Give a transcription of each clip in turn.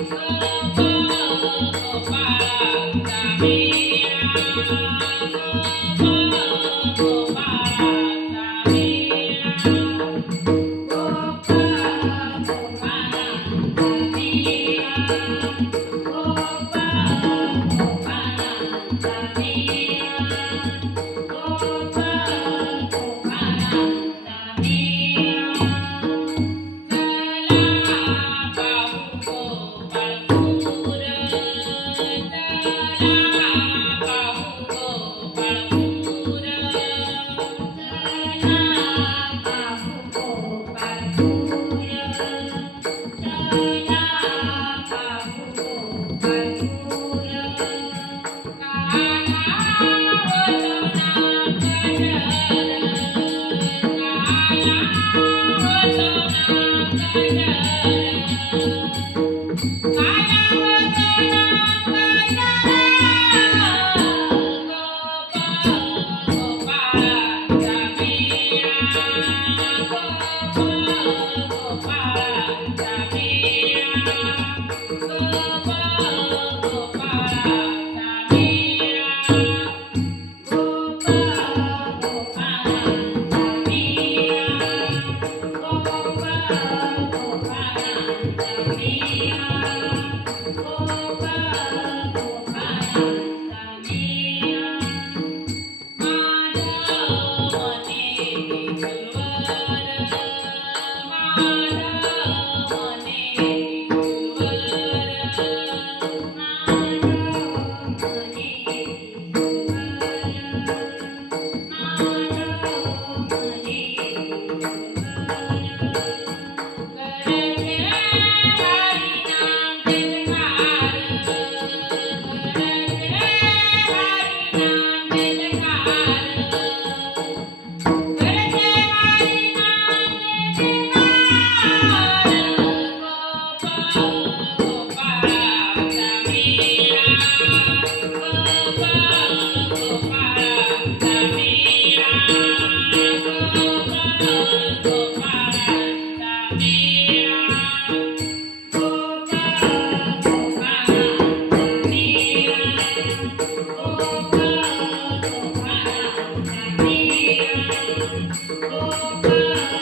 Thank you.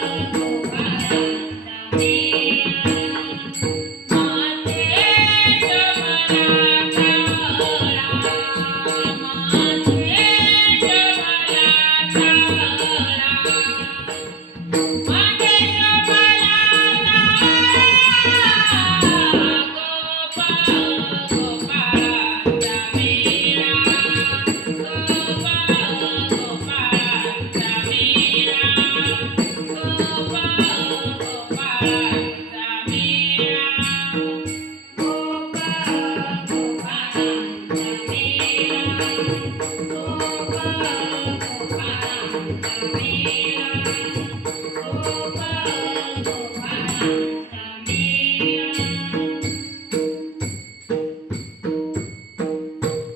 Thank you.